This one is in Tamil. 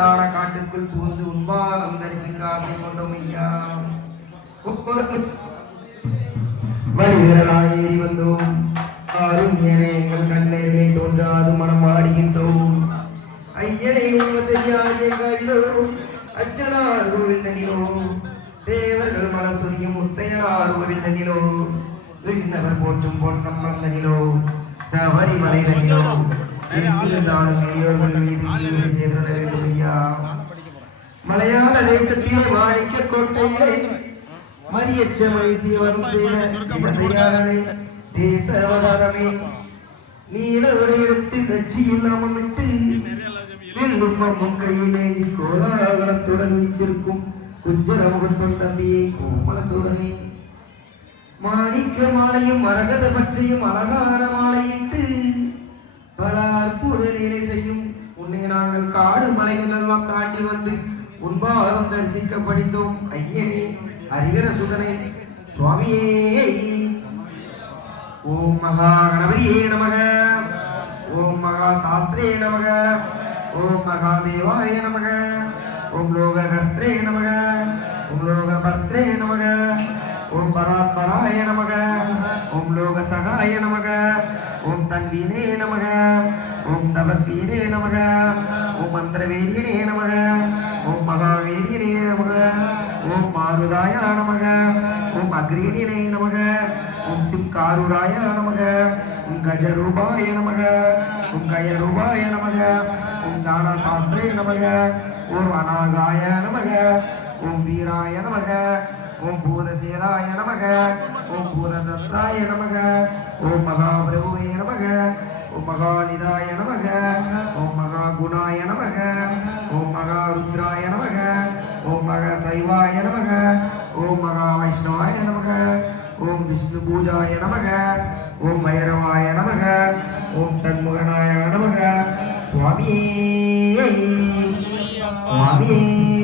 ஆன காட்டுக்குள் புகுந்து உன்பாதம் தரிசிக்க ஆசை கொண்டோம் ஐயா. வழிகளாய் ஏறி வந்தோம். ஆறும் ஏனே எங்கள் கண்ணெதிரே தோன்றாது மனம் ஆடுகின்றோம். ஐயனை உங்க செய்யாதே கையிலோ அச்சனார் கோவில் தனிலோ தேவர்கள் மலர் சொரியும் முத்தையனார் கோவில் தனிலோ விண்ணவர் போற்றும் பொன்னம் தனிலோ சபரிமலை தனிலோ மலையாள தேசத்திலே மாணிக்க கோட்டையிலே சீவன் செய்த இடதையாளே தேச அவதாரமே. நீல உடையெடுத்து கட்சி இல்லாமல் விட்டு வெள்ளும் மண்ணும் கையிலே கோலாகலத்துடன் வீச்சிருக்கும் குஞ்சர முகத்தோன் தம்பியே கோமல சோதனை. மாணிக்க மாலையும் மரகத பற்றையும் அழகான மாலையிட்டு பல அற்புத நிலை செய்யும். உன்னை நாங்கள் காடு மலைகள் எல்லாம் தாண்டி வந்து உன்பாதம் தரிசிக்க படித்தோம் ஐயனே ஹரிகர சுதனே சுவாமியே. ஓம் மகா கணபதியே நமக. ஓம் மகா சாஸ்திரே நமக. ஓம் மகா தேவாய நமக. ஓம் லோககர்த்ரே நமக. ஓம் லோகபர்த்ரே நமக. ஓம் பராத்பராய நமக. சகாய நமக ஓம் தன்வீனே நமக ஓம் தபஸ்வீனே நமக ஓம் மந்திரவேதியனே நமக ஓம் மகாவேதியனே நமக ஓம் மாருதாய நமக ஓம் அக்ரீணியனே நமக ஓம் சிம்காருராய நமக ஓம் கஜரூபாய நமக ஓம் கயரூபாய நமக ஓம் தானசாஸ்திரே நமக ஓம் அநாகாய நமக ஓம் வீராய நமக ஓம் பூதசேனாய நமக ஓம் பூததத்தாய நமக ஓம் மகாபிரபுவே நமக ஓம் மகாநிதாய நமக ஓம் மகாகுணாய நமக ஓம் மகாருத்ராய நமக ஓம் மகா சைவாய நமக ஓம் மகா வைஷ்ணவாய நமக ஓம் விஷ்ணு பூஜாய நமக ஓம் பைரவாய நமக ஓம் சண்முகனாய நமக சுவாமியே சுவாமியே